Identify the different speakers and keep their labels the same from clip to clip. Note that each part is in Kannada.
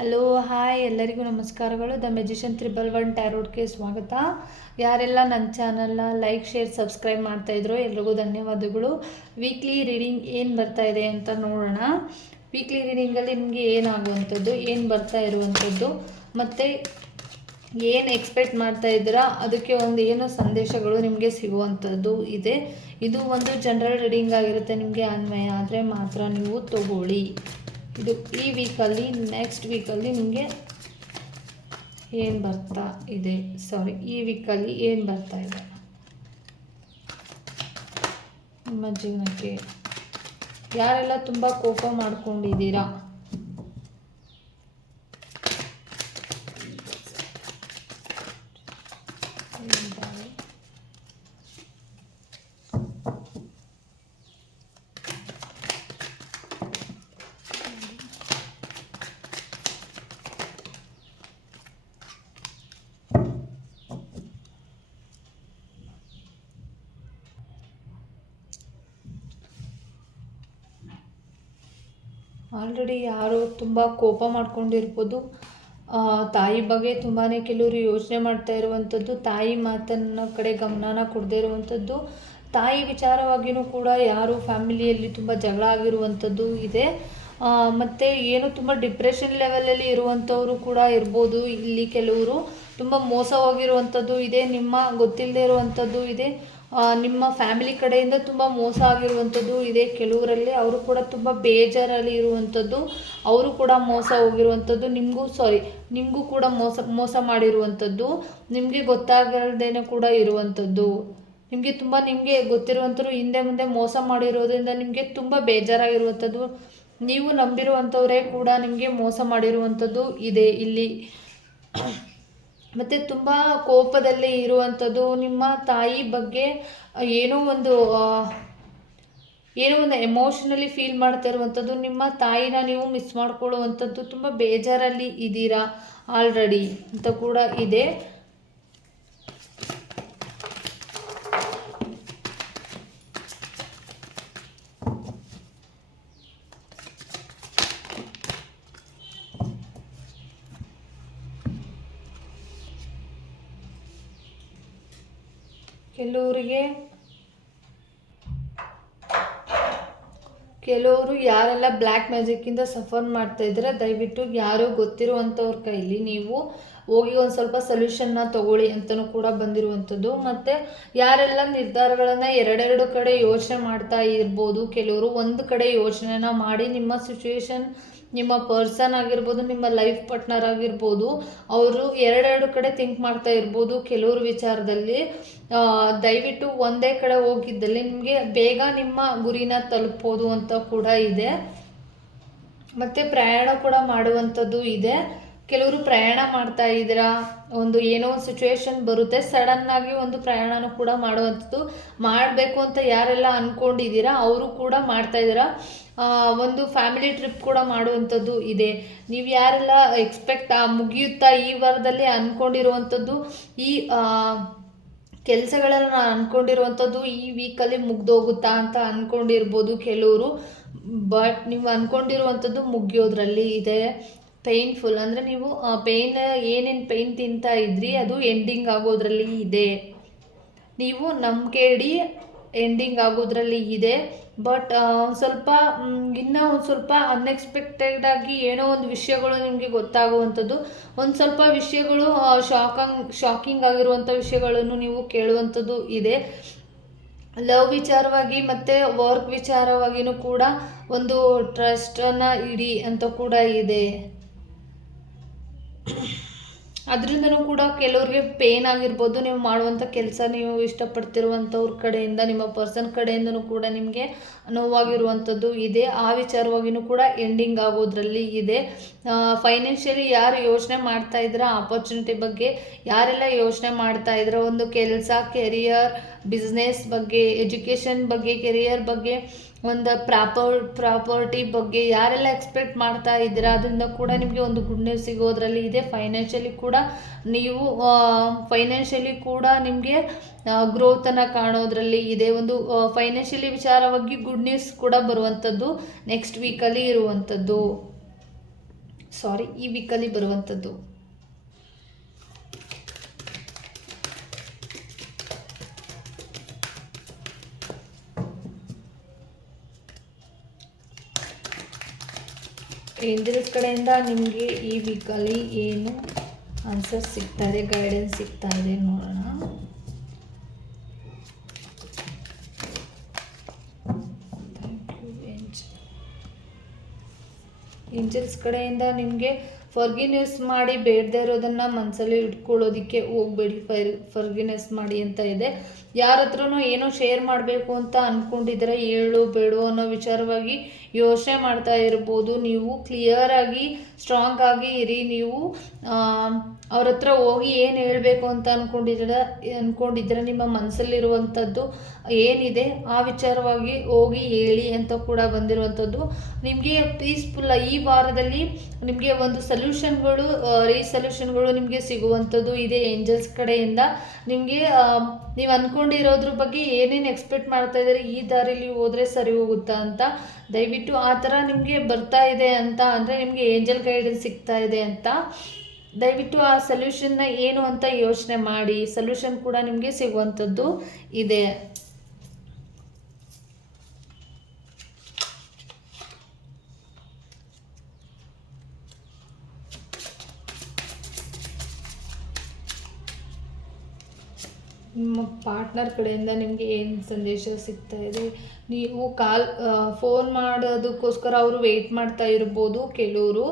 Speaker 1: ಹಲೋ ಹಾಯ್ ಎಲ್ಲರಿಗೂ ನಮಸ್ಕಾರಗಳು. ದ ಮೆಜಿಷನ್ ತ್ರಿಬಲ್ ಒನ್ ಟ್ಯಾರೋಡ್ಗೆ ಸ್ವಾಗತ. ಯಾರೆಲ್ಲ ನನ್ನ ಚಾನಲ್ನ ಲೈಕ್ ಶೇರ್ ಸಬ್ಸ್ಕ್ರೈಬ್ ಮಾಡ್ತಾ ಇದ್ರು ಎಲ್ರಿಗೂ ಧನ್ಯವಾದಗಳು. ವೀಕ್ಲಿ ರೀಡಿಂಗ್ ಏನು ಬರ್ತಾ ಇದೆ ಅಂತ ನೋಡೋಣ. ವೀಕ್ಲಿ ರೀಡಿಂಗಲ್ಲಿ ನಿಮಗೆ ಏನಾಗುವಂಥದ್ದು ಏನು ಬರ್ತಾ ಇರುವಂಥದ್ದು, ಮತ್ತು ಏನು ಎಕ್ಸ್ಪೆಕ್ಟ್ ಮಾಡ್ತಾ ಇದ್ದೀರಾ, ಅದಕ್ಕೆ ಒಂದು ಏನು ಸಂದೇಶಗಳು ನಿಮಗೆ ಸಿಗುವಂಥದ್ದು ಇದೆ. ಇದು ಒಂದು ಜನರಲ್ ರೀಡಿಂಗ್ ಆಗಿರುತ್ತೆ ನಿಮಗೆ ಅನ್ವಯ ಆದರೆ ಮಾತ್ರ ನೀವು ತಗೊಳ್ಳಿ. ಇದು ಈ ವೀಕಲ್ಲಿ ನೆಕ್ಸ್ಟ್ ವೀಕಲ್ಲಿ ನಿಮಗೆ ಏನು ಬರ್ತಾ ಇದೆ? ಸಾರಿ ಈ ವೀಕಲ್ಲಿ ಏನು ಬರ್ತಾ ಇದೆ? ನಿಮ್ಮ ಜೀವನಕ್ಕೆ ಯಾರೆಲ್ಲ ತುಂಬ ಕೋಪ ಮಾಡ್ಕೊಂಡಿದ್ದೀರಾ? ಆಲ್ರೆಡಿ ಯಾರು ತುಂಬ ಕೋಪ ಮಾಡ್ಕೊಂಡಿರ್ಬೋದು. ತಾಯಿ ಬಗ್ಗೆ ತುಂಬಾ ಕೆಲವರು ಯೋಚನೆ ಮಾಡ್ತಾ ಇರುವಂಥದ್ದು, ತಾಯಿ ಮಾತನ್ನ ಕಡೆ ಗಮನನ ಕೊಡದೇ ಇರುವಂಥದ್ದು, ತಾಯಿ ವಿಚಾರವಾಗಿಯೂ ಕೂಡ ಯಾರು ಫ್ಯಾಮಿಲಿಯಲ್ಲಿ ತುಂಬ ಜಗಳ ಆಗಿರುವಂಥದ್ದು ಇದೆ. ಮತ್ತು ಏನು ತುಂಬ ಡಿಪ್ರೆಷನ್ ಲೆವೆಲಲ್ಲಿ ಇರುವಂಥವರು ಕೂಡ ಇರ್ಬೋದು. ಇಲ್ಲಿ ಕೆಲವರು ತುಂಬ ಮೋಸ ಹೋಗಿರುವಂಥದ್ದು ಇದೆ, ನಿಮ್ಮ ಗೊತ್ತಿಲ್ಲದೆ ಇರುವಂಥದ್ದು ಇದೆ. ನಿಮ್ಮ ಫ್ಯಾಮಿಲಿ ಕಡೆಯಿಂದ ತುಂಬ ಮೋಸ ಆಗಿರುವಂಥದ್ದು, ಇದೆ ಕೆಲವರಲ್ಲಿ ಅವರು ಕೂಡ ತುಂಬ ಬೇಜಾರಲ್ಲಿ ಇರುವಂಥದ್ದು, ಅವರು ಕೂಡ ಮೋಸ ಹೋಗಿರುವಂಥದ್ದು, ನಿಮಗೂ ಸಾರಿ ನಿಮಗೂ ಕೂಡ ಮೋಸ ಮೋಸ ಮಾಡಿರುವಂಥದ್ದು, ನಿಮಗೆ ಗೊತ್ತಾಗಲ್ದೇನೆ ಕೂಡ ಇರುವಂಥದ್ದು. ನಿಮಗೆ ತುಂಬ, ನಿಮಗೆ ಗೊತ್ತಿರುವಂಥವ್ರು ಹಿಂದೆ ಮುಂದೆ ಮೋಸ ಮಾಡಿರೋದ್ರಿಂದ ನಿಮಗೆ ತುಂಬ ಬೇಜಾರಾಗಿರುವಂಥದ್ದು. ನೀವು ನಂಬಿರುವಂಥವರೇ ಕೂಡ ನಿಮಗೆ ಮೋಸ ಮಾಡಿರುವಂಥದ್ದು ಇದೆ ಇಲ್ಲಿ. ಮತ್ತು ತುಂಬ ಕೋಪದಲ್ಲಿ ಇರುವಂಥದ್ದು ನಿಮ್ಮ ತಾಯಿ ಬಗ್ಗೆ ಏನೋ ಒಂದು ಏನೋ ಒಂದು ಎಮೋಷ್ನಲಿ ಫೀಲ್ ಮಾಡ್ತಾ ಇರುವಂಥದ್ದು, ನಿಮ್ಮ ತಾಯಿನ ನೀವು ಮಿಸ್ ಮಾಡ್ಕೊಳ್ಳುವಂಥದ್ದು ತುಂಬ ಬೇಜಾರಲ್ಲಿ ಇದ್ದೀರಾ ಆಲ್ರೆಡಿ ಅಂತ ಕೂಡ ಇದೆ. ಕೆಲವರಿಗೆ ಕೆಲವರು ಯಾರೆಲ್ಲ ಬ್ಲ್ಯಾಕ್ ಮ್ಯಾಜಿಕ್ಕಿಂದ ಸಫರ್ ಮಾಡ್ತಾ ಇದ್ದಾರೆ ದಯವಿಟ್ಟು ಯಾರು ಗೊತ್ತಿರುವಂಥವ್ರ ಕೈಲಿ ನೀವು ಹೋಗಿ ಒಂದು ಸ್ವಲ್ಪ ಸೊಲ್ಯೂಷನ್ನ ತಗೊಳ್ಳಿ ಅಂತಲೂ ಕೂಡ ಬಂದಿರುವಂಥದ್ದು. ಮತ್ತು ಯಾರೆಲ್ಲ ನಿರ್ಧಾರಗಳನ್ನು ಎರಡೆರಡು ಕಡೆ ಯೋಚನೆ ಮಾಡ್ತಾ ಇರ್ಬೋದು, ಕೆಲವರು ಒಂದು ಕಡೆ ಯೋಚನೆನ ಮಾಡಿ ನಿಮ್ಮ ಸಿಚುವೇಶನ್ ನಿಮ್ಮ ಪರ್ಸನ್ ಆಗಿರ್ಬೋದು, ನಿಮ್ಮ ಲೈಫ್ ಪಾರ್ಟ್ನರ್ ಆಗಿರ್ಬೋದು, ಅವರು ಎರಡೆರಡು ಕಡೆ ಥಿಂಕ್ ಮಾಡ್ತಾ ಇರ್ಬೋದು. ಕೆಲವರು ವಿಚಾರದಲ್ಲಿ ದಯವಿಟ್ಟು ಒಂದೇ ಕಡೆ ಹೋಗಿದ್ದಲ್ಲಿ ನಿಮಗೆ ಬೇಗ ನಿಮ್ಮ ಗುರಿನ ತಲುಪ್ಬೋದು ಅಂತ ಕೂಡ ಇದೆ. ಮತ್ತು ಪ್ರಯಾಣ ಕೂಡ ಮಾಡುವಂಥದ್ದು ಇದೆ. ಕೆಲವರು ಪ್ರಯಾಣ ಮಾಡ್ತಾ ಇದ್ದೀರಾ? ಒಂದು ಏನೋ ಒಂದು ಸಿಚುವೇಶನ್ ಬರುತ್ತೆ ಸಡನ್ನಾಗಿ ಒಂದು ಪ್ರಯಾಣನೂ ಕೂಡ ಮಾಡುವಂಥದ್ದು. ಮಾಡಬೇಕು ಅಂತ ಯಾರೆಲ್ಲ ಅಂದ್ಕೊಂಡಿದ್ದೀರಾ ಅವರು ಕೂಡ ಮಾಡ್ತಾ ಇದ್ದೀರಾ? ಒಂದು ಫ್ಯಾಮಿಲಿ ಟ್ರಿಪ್ ಕೂಡ ಮಾಡುವಂಥದ್ದು ಇದೆ. ನೀವು ಯಾರೆಲ್ಲ ಎಕ್ಸ್ಪೆಕ್ಟ್ ಮುಗಿಯುತ್ತಾ ಈ ವಾರದಲ್ಲಿ ಅಂದ್ಕೊಂಡಿರುವಂಥದ್ದು ಈ ಕೆಲಸಗಳನ್ನು ನಾನು ಅಂದ್ಕೊಂಡಿರುವಂಥದ್ದು ಈ ವೀಕಲ್ಲಿ ಮುಗ್ದೋಗುತ್ತಾ ಅಂತ ಅಂದ್ಕೊಂಡಿರ್ಬೋದು ಕೆಲವರು. ಬಟ್ ನೀವು ಅಂದ್ಕೊಂಡಿರುವಂಥದ್ದು ಮುಗಿಯೋದ್ರಲ್ಲಿ ಇದೆ. ಪೇಯ್ನ್ಫುಲ್ ಅಂದರೆ ನೀವು ಪೇಯ್ನ್ ಏನೇನು ಪೇಯ್ನ್ ತಿಂತಾ ಇದ್ರಿ, ಅದು ಎಂಡಿಂಗ್ ಆಗೋದ್ರಲ್ಲಿ ಇದೆ. ನೀವು ನಂಬಿಕೆ ಇಡಿ ಎಂಡಿಂಗ್ ಆಗೋದ್ರಲ್ಲಿ ಇದೆ. ಬಟ್ ಸ್ವಲ್ಪ ಇನ್ನೂ ಒಂದು ಸ್ವಲ್ಪ ಅನ್ಎಕ್ಸ್ಪೆಕ್ಟೆಡಾಗಿ ಏನೋ ಒಂದು ವಿಷಯಗಳು ನಿಮಗೆ ಗೊತ್ತಾಗುವಂಥದ್ದು. ಒಂದು ಸ್ವಲ್ಪ ವಿಷಯಗಳು ಶಾಕಂಗ್ ಶಾಕಿಂಗ್ ಆಗಿರುವಂಥ ವಿಷಯಗಳನ್ನು ನೀವು ಕೇಳುವಂಥದ್ದು ಇದೆ. ಲವ್ ವಿಚಾರವಾಗಿ ಮತ್ತು ವರ್ಕ್ ವಿಚಾರವಾಗಿಯೂ ಕೂಡ ಒಂದು ಟ್ರಸ್ಟನ್ನು ಇಡಿ ಅಂತ ಕೂಡ ಇದೆ. ಅದರಿಂದನೂ ಕೂಡ ಕೆಲವ್ರಿಗೆ ಪೇನ್ ಆಗಿರ್ಬೋದು, ನೀವು ಮಾಡುವಂಥ ಕೆಲಸ, ನೀವು ಇಷ್ಟಪಡ್ತಿರುವಂಥವ್ರ ಕಡೆಯಿಂದ, ನಿಮ್ಮ ಪರ್ಸನ್ ಕಡೆಯಿಂದನೂ ಕೂಡ ನಿಮಗೆ ನೋವಾಗಿರುವಂಥದ್ದು ಇದೆ. ಆ ವಿಚಾರವಾಗಿಯೂ ಕೂಡ ಎಂಡಿಂಗ್ ಆಗೋದ್ರಲ್ಲಿ ಇದೆ. ಫೈನಾನ್ಷಿಯಲಿ ಯಾರು ಯೋಚನೆ ಮಾಡ್ತಾ ಇದ್ದೀರಾ ಆಪರ್ಚುನಿಟಿ ಬಗ್ಗೆ ಯಾರೆಲ್ಲ ಯೋಚನೆ ಮಾಡ್ತಾ ಇದ್ದೀರಾ ಒಂದು ಕೆಲಸ ಕೆರಿಯರ್ ಬಿಸ್ನೆಸ್ ಬಗ್ಗೆ ಎಜುಕೇಷನ್ ಬಗ್ಗೆ ಕೆರಿಯರ್ ಬಗ್ಗೆ ಒಂದು ಪ್ರಾಪರ್, ಪ್ರಾಪರ್ಟಿ ಬಗ್ಗೆ ಯಾರೆಲ್ಲ ಎಕ್ಸ್ಪೆಕ್ಟ್ ಮಾಡ್ತಾ ಇದ್ದೀರಾ, ಅದರಿಂದ ಕೂಡ ನಿಮಗೆ ಒಂದು ಗುಡ್ ನ್ಯೂಸ್ ಸಿಗೋದ್ರಲ್ಲಿ ಇದೆ. ಫೈನಾನ್ಷಿಯಲಿ ಕೂಡ ನೀವು ಫೈನಾನ್ಷಿಯಲಿ ಕೂಡ ನಿಮಗೆ ಗ್ರೋತನ್ನು ಕಾಣೋದ್ರಲ್ಲಿ ಇದೆ. ಒಂದು ಫೈನಾನ್ಷಿಯಲಿ ವಿಚಾರವಾಗಿ ಗುಡ್ ನ್ಯೂಸ್ ಕೂಡ ಬರುವಂಥದ್ದು ನೆಕ್ಸ್ಟ್ ವೀಕಲ್ಲಿ ಇರುವಂಥದ್ದು ಸಾರಿ ಈ ವೀಕಲ್ಲಿ ಬರುವಂಥದ್ದು ಏಂಜಲ್ಸ್ ಕಡೆಯಿಂದ ನಿಮಗೆ ಈ ವೀಕಲ್ಲಿ ಏನು ಆನ್ಸರ್ ಸಿಗ್ತಾ ಇದೆ ಗೈಡೆನ್ಸ್ ಸಿಗ್ತಾ ಇದೆ ನೋಡೋಣ. ಏಂಜಲ್ಸ್ ಕಡೆಯಿಂದ ನಿಮಗೆ ಫರ್ಗಿನೆಸ್ ಮಾಡಿ ಬೇಡದೇ ಇರೋದನ್ನು ಮನಸ್ಸಲ್ಲಿ ಇಟ್ಕೊಳ್ಳೋದಕ್ಕೆ ಹೋಗ್ಬೇಡಿ ಫರ್ ಫರ್ಗಿನೆಸ್ ಮಾಡಿ ಅಂತ ಇದೆ. ಯಾರ ಹತ್ರನು ಏನೋ ಶೇರ್ ಮಾಡಬೇಕು ಅಂತ ಅಂದ್ಕೊಂಡಿದ್ರೆ ಹೇಳು ಬೇಡು ಅನ್ನೋ ವಿಚಾರವಾಗಿ ಯೋಚನೆ ಮಾಡ್ತಾ ಇರ್ಬೋದು. ನೀವು ಕ್ಲಿಯರಾಗಿ ಸ್ಟ್ರಾಂಗ್ ಆಗಿ ಇರಿ. ನೀವು ಅವ್ರ ಹತ್ರ ಹೋಗಿ ಏನು ಹೇಳಬೇಕು ಅಂತ ಅಂದ್ಕೊಂಡಿದ್ರೆ ಅಂದ್ಕೊಂಡಿದ್ರೆ ನಿಮ್ಮ ಮನಸ್ಸಲ್ಲಿರುವಂಥದ್ದು ಏನಿದೆ ಆ ವಿಚಾರವಾಗಿ ಹೋಗಿ ಹೇಳಿ ಅಂತ ಕೂಡ ಬಂದಿರುವಂಥದ್ದು. ನಿಮಗೆ ಪೀಸ್ಫುಲ್ ಈ ವಾರದಲ್ಲಿ ನಿಮಗೆ ಒಂದು ಸೊಲ್ಯೂಷನ್ಗಳು ರೀಸೊಲ್ಯೂಷನ್ಗಳು ನಿಮಗೆ ಸಿಗುವಂಥದ್ದು ಇದೆ ಏಂಜಲ್ಸ್ ಕಡೆಯಿಂದ. ನಿಮಗೆ ನೀವು ಅಂದ್ಕೊಂಡಿರೋದ್ರ ಬಗ್ಗೆ ಏನೇನು ಎಕ್ಸ್ಪೆಕ್ಟ್ ಮಾಡ್ತಾ ಇದ್ದಾರೆ? ಈ ದಾರಿಲಿ ಹೋದರೆ ಸರಿ ಹೋಗುತ್ತಾ ಅಂತ. ದಯವಿಟ್ಟು ಆ ಥರ ನಿಮಗೆ ಬರ್ತಾ ಇದೆ ಅಂತ ಅಂದರೆ ನಿಮಗೆ ಏಂಜಲ್ ಗೈಡೆನ್ಸ್ ಸಿಗ್ತಾ ಇದೆ ಅಂತ. ದಯವಿಟ್ಟು ಆ ಸೊಲ್ಯೂಷನ್ನ ಏನು ಅಂತ ಯೋಚನೆ ಮಾಡಿ. ಸೊಲ್ಯೂಷನ್ ಕೂಡ ನಿಮಗೆ ಸಿಗುವಂಥದ್ದು ಇದೆ. ನಿಮ್ಮ ಪಾರ್ಟ್ನರ್ ಕಡೆಯಿಂದ ನಿಮಗೆ ಏನು ಸಂದೇಶ ಸಿಗ್ತಾ ಇದೆ? ನೀವು ಕಾಲ್ ಫೋನ್ ಮಾಡೋದಕ್ಕೋಸ್ಕರ ಅವರು ವೆಯ್ಟ್ ಮಾಡ್ತಾ ಇರ್ಬೋದು ಕೆಲವರು.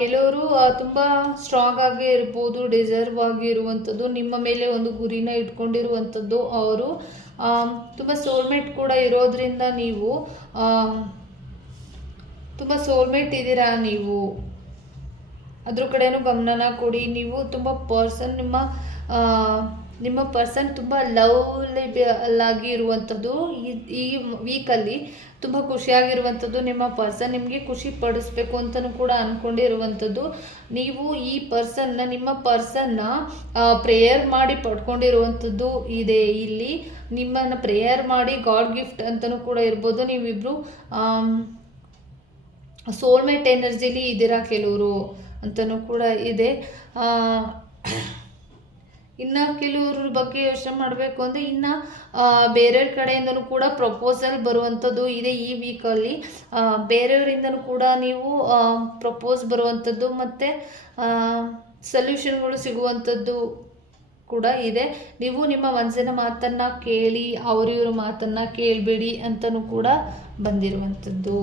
Speaker 1: ಕೆಲವರು ತುಂಬ ಸ್ಟ್ರಾಂಗ್ ಆಗಿ ಇರ್ಬೋದು ಡಿಸರ್ವ್ ಆಗಿ ಇರುವಂಥದ್ದು ನಿಮ್ಮ ಮೇಲೆ ಒಂದು ಗುರಿನ ಇಟ್ಕೊಂಡಿರುವಂಥದ್ದು ಅವರು. ತುಂಬ ಸೋಲ್ಮೇಟ್ ಕೂಡ ಇರೋದ್ರಿಂದ ನೀವು ತುಂಬ ಸೋಲ್ಮೇಟ್ ಇದ್ದೀರಾ ನೀವು. ಅದ್ರ ಕಡೆನೂ ಗಮನನ ಕೊಡಿ. ನೀವು ತುಂಬ ಪರ್ಸನ್ ನಿಮ್ಮ ನಿಮ್ಮ ಪರ್ಸನ್ ತುಂಬ ಲವ್ಲಿ ಇರುವಂಥದ್ದು ಈ ವೀಕಲ್ಲಿ ತುಂಬ ಖುಷಿಯಾಗಿರುವಂಥದ್ದು ನಿಮ್ಮ ಪರ್ಸನ್ ನಿಮಗೆ ಖುಷಿ ಪಡಿಸ್ಬೇಕು ಅಂತಲೂ ಕೂಡ ಅಂದ್ಕೊಂಡಿರುವಂಥದ್ದು ನೀವು ಈ ಪರ್ಸನ್ನ ನಿಮ್ಮ ಪರ್ಸನ್ನ ಪ್ರೇಯರ್ ಮಾಡಿ ಪಡ್ಕೊಂಡಿರುವಂಥದ್ದು ಇದೆ. ಇಲ್ಲಿ ನಿಮ್ಮನ್ನು ಪ್ರೇಯರ್ ಮಾಡಿ ಗಾಡ್ ಗಿಫ್ಟ್ ಅಂತಲೂ ಕೂಡ ಇರ್ಬೋದು. ನೀವಿಬ್ಬರು ಸೋಲ್ಮೇಟ್ ಎನರ್ಜಿಲಿ ಇದ್ದೀರಾ ಕೆಲವರು ಅಂತಲೂ ಕೂಡ ಇದೆ. ಇನ್ನು ಕೆಲವ್ರ ಬಗ್ಗೆ ಯೋಚನೆ ಮಾಡಬೇಕು ಅಂದರೆ ಇನ್ನು ಬೇರೆ ಕಡೆಯಿಂದನೂ ಕೂಡ ಪ್ರಪೋಸಲ್ ಬರುವಂಥದ್ದು ಇದೆ ಈ ವೀಕಲ್ಲಿ ಬೇರೆಯವರಿಂದನೂ ಕೂಡ ನೀವು ಪ್ರಪೋಸ್ ಬರುವಂಥದ್ದು ಮತ್ತು ಸೊಲ್ಯೂಷನ್ಗಳು ಸಿಗುವಂಥದ್ದು ಕೂಡ ಇದೆ. ನೀವು ನಿಮ್ಮ ಮನಸ್ಸಿನ ಮಾತನ್ನು ಕೇಳಿ ಅವರಿವ್ರ ಮಾತನ್ನು ಕೇಳಬೇಡಿ ಅಂತಲೂ ಕೂಡ ಬಂದಿರುವಂಥದ್ದು.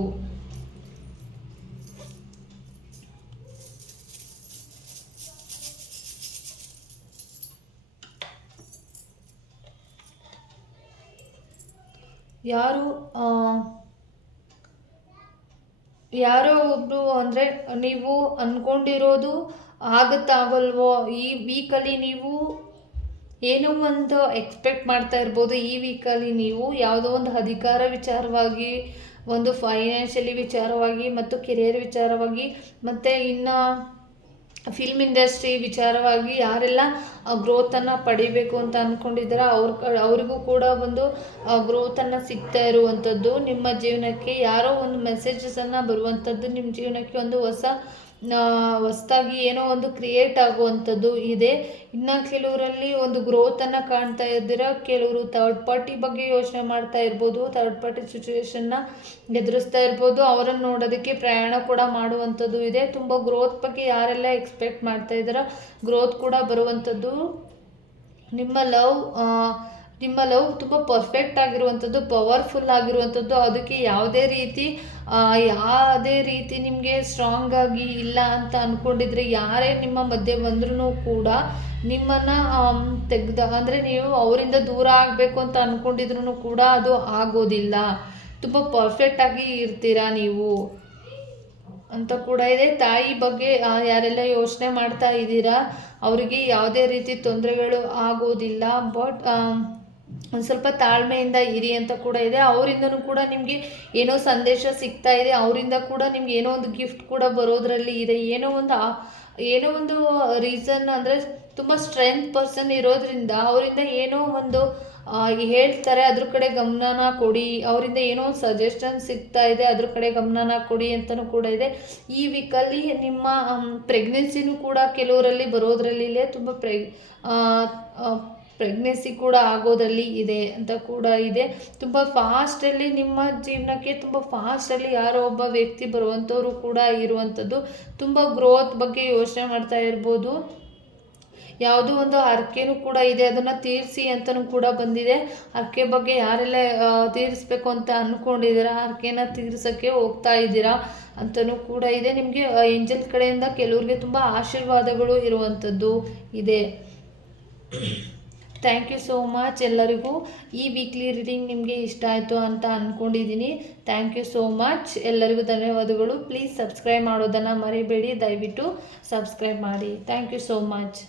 Speaker 1: ಯಾರು ಯಾರೋ ಒಬ್ಬರು ಅಂದರೆ ನೀವು ಅಂದ್ಕೊಂಡಿರೋದು ಆಗುತ್ತಾಗಲ್ವೋ ಈ ವೀಕಲ್ಲಿ ನೀವು ಏನೋ ಒಂದು ಎಕ್ಸ್ಪೆಕ್ಟ್ ಮಾಡ್ತಾ ಇರ್ಬೋದು. ಈ ವೀಕಲ್ಲಿ ನೀವು ಯಾವುದೋ ಒಂದು ಅಧಿಕಾರ ವಿಚಾರವಾಗಿ, ಒಂದು ಫೈನಾನ್ಷಿಯಲಿ ವಿಚಾರವಾಗಿ ಮತ್ತು ಕೆರಿಯರ್ ವಿಚಾರವಾಗಿ ಮತ್ತು ಇನ್ನು ಫಿಲ್ಮ್ ಇಂಡಸ್ಟ್ರಿ ವಿಚಾರವಾಗಿ ಯಾರೆಲ್ಲ ಗ್ರೋತನ್ನು ಪಡಿಬೇಕು ಅಂತ ಅಂದ್ಕೊಂಡಿದ್ದಾರೆ ಅವ್ರ, ಅವರಿಗೂ ಕೂಡ ಒಂದು ಗ್ರೋತನ್ನು ಸಿಗ್ತಾ ಇರುವಂಥದ್ದು. ನಿಮ್ಮ ಜೀವನಕ್ಕೆ ಯಾರೋ ಒಂದು ಮೆಸೇಜಸನ್ನು ಬರುವಂಥದ್ದು. ನಿಮ್ಮ ಜೀವನಕ್ಕೆ ಒಂದು ಹೊಸ ಹೊಸ್ದಾಗಿ ಏನೋ ಒಂದು ಕ್ರಿಯೇಟ್ ಆಗುವಂಥದ್ದು ಇದೆ. ಇನ್ನು ಕೆಲವರಲ್ಲಿ ಒಂದು ಗ್ರೋತನ್ನು ಕಾಣ್ತಾ ಇದ್ದೀರ? ಕೆಲವರು ಥರ್ಡ್ ಪಾರ್ಟಿ ಬಗ್ಗೆ ಯೋಚನೆ ಮಾಡ್ತಾ ಇರ್ಬೋದು ಥರ್ಡ್ ಪಾರ್ಟಿ ಸಿಚುವೇಶನ್ನ ಎದುರಿಸ್ತಾ ಇರ್ಬೋದು. ಅವರನ್ನು ನೋಡೋದಕ್ಕೆ ಪ್ರಯಾಣ ಕೂಡ ಮಾಡುವಂಥದ್ದು ಇದೆ. ತುಂಬ ಗ್ರೋತ್ ಬಗ್ಗೆ ಯಾರೆಲ್ಲ ಎಕ್ಸ್ಪೆಕ್ಟ್ ಮಾಡ್ತಾ ಇದ್ದೀರ? ಗ್ರೋತ್ ಕೂಡ ಬರುವಂಥದ್ದು. ನಿಮ್ಮ ಲವ್ ನಿಮ್ಮ ಲವ್ ತುಂಬ ಪರ್ಫೆಕ್ಟ್ ಆಗಿರುವಂಥದ್ದು ಪವರ್ಫುಲ್ ಆಗಿರುವಂಥದ್ದು, ಅದಕ್ಕೆ ಯಾವುದೇ ರೀತಿ ಯಾವುದೇ ರೀತಿ ನಿಮಗೆ ಸ್ಟ್ರಾಂಗ್ ಆಗಿ ಇಲ್ಲ ಅಂತ ಅಂದ್ಕೊಂಡಿದ್ರೆ ಯಾರೇ ನಿಮ್ಮ ಮಧ್ಯೆ ಬಂದ್ರೂ ಕೂಡ ನಿಮ್ಮನ್ನು ತೆಗ್ದ, ಅಂದರೆ ನೀವು ಅವರಿಂದ ದೂರ ಆಗಬೇಕು ಅಂತ ಅಂದ್ಕೊಂಡಿದ್ರು ಕೂಡ ಅದು ಆಗೋದಿಲ್ಲ. ತುಂಬ ಪರ್ಫೆಕ್ಟಾಗಿ ಇರ್ತೀರಾ ನೀವು? ಅಂತ ಕೂಡ ಇದೆ. ತಾಯಿ ಬಗ್ಗೆ ಯಾರೆಲ್ಲ ಯೋಚನೆ ಮಾಡ್ತಾ ಇದ್ದೀರಾ, ಅವರಿಗೆ ಯಾವುದೇ ರೀತಿ ತೊಂದರೆಗಳು ಆಗೋದಿಲ್ಲ ಬಟ್ ಒಂದು ಸ್ವಲ್ಪ ತಾಳ್ಮೆಯಿಂದ ಇರಿ ಅಂತ ಕೂಡ ಇದೆ. ಅವರಿಂದನೂ ಕೂಡ ನಿಮಗೆ ಏನೋ ಸಂದೇಶ ಸಿಗ್ತಾ ಇದೆ. ಅವರಿಂದ ಕೂಡ ನಿಮ್ಗೆ ಏನೋ ಒಂದು ಗಿಫ್ಟ್ ಕೂಡ ಬರೋದ್ರಲ್ಲಿ ಇದೆ. ಏನೋ ಒಂದು ಏನೋ ಒಂದು ರೀಸನ್ ಅಂದರೆ ತುಂಬ ಸ್ಟ್ರೆಂತ್ ಪರ್ಸನ್ ಇರೋದ್ರಿಂದ ಅವರಿಂದ ಏನೋ ಒಂದು ಹೇಳ್ತಾರೆ. ಅದ್ರ ಕಡೆ ಗಮನನ ಕೊಡಿ. ಅವರಿಂದ ಏನೋ ಒಂದು ಸಜೆಷನ್ ಸಿಗ್ತಾ ಇದೆ. ಅದ್ರ ಕಡೆ ಗಮನನ ಕೊಡಿ ಅಂತಲೂ ಕೂಡ ಇದೆ. ಈ ವೀಕಲ್ಲಿ ನಿಮ್ಮ ಪ್ರೆಗ್ನೆನ್ಸಿನೂ ಕೂಡ ಕೆಲವರಲ್ಲಿ ಬರೋದ್ರಲ್ಲಿ ತುಂಬ ಪ್ರೆಗ್ ಪ್ರೆಗ್ನೆನ್ಸಿ ಕೂಡ ಆಗೋದರಲ್ಲಿ ಇದೆ ಅಂತ ಕೂಡ ಇದೆ. ತುಂಬ ಫಾಸ್ಟಲ್ಲಿ ನಿಮ್ಮ ಜೀವನಕ್ಕೆ ತುಂಬ ಫಾಸ್ಟಲ್ಲಿ ಯಾರೋ ಒಬ್ಬ ವ್ಯಕ್ತಿ ಬರುವಂಥವ್ರು ಕೂಡ ಇರುವಂಥದ್ದು ತುಂಬ ಗ್ರೋತ್ ಬಗ್ಗೆ ಯೋಚನೆ ಮಾಡ್ತಾ ಇರ್ಬೋದು. ಯಾವುದೋ ಒಂದು ಹರಕೆನೂ ಕೂಡ ಇದೆ, ಅದನ್ನು ತೀರಿಸಿ ಅಂತಲೂ ಕೂಡ ಬಂದಿದೆ. ಹರಕೆ ಬಗ್ಗೆ ಯಾರೆಲ್ಲ ತೀರಿಸ್ಬೇಕು ಅಂತ ಅಂದ್ಕೊಂಡಿದ್ದೀರಾ ಹರಕೆನ ತೀರ್ಸೋಕ್ಕೆ ಹೋಗ್ತಾ ಇದ್ದೀರಾ ಅಂತಲೂ ಕೂಡ ಇದೆ. ನಿಮಗೆ ಏಂಜಲ್ ಕಡೆಯಿಂದ ಕೆಲವ್ರಿಗೆ ತುಂಬ ಆಶೀರ್ವಾದಗಳು ಇರುವಂಥದ್ದು ಇದೆ. ಥ್ಯಾಂಕ್ ಯು ಸೋ ಮಚ್ ಎಲ್ಲರಿಗೂ. ಈ ವೀಕ್ಲಿ ರೀಡಿಂಗ್ ನಿಮಗೆ ಇಷ್ಟ ಆಯಿತು ಅಂತ ಅಂದ್ಕೊಂಡಿದ್ದೀನಿ ಥ್ಯಾಂಕ್ ಯು ಸೋ ಮಚ್ ಎಲ್ಲರಿಗೂ ಧನ್ಯವಾದಗಳು. ಪ್ಲೀಸ್ ಸಬ್ಸ್ಕ್ರೈಬ್ ಮಾಡೋದನ್ನು ಮರಿಬೇಡಿ. ದಯವಿಟ್ಟು ಸಬ್ಸ್ಕ್ರೈಬ್ ಮಾಡಿ. Thank you so much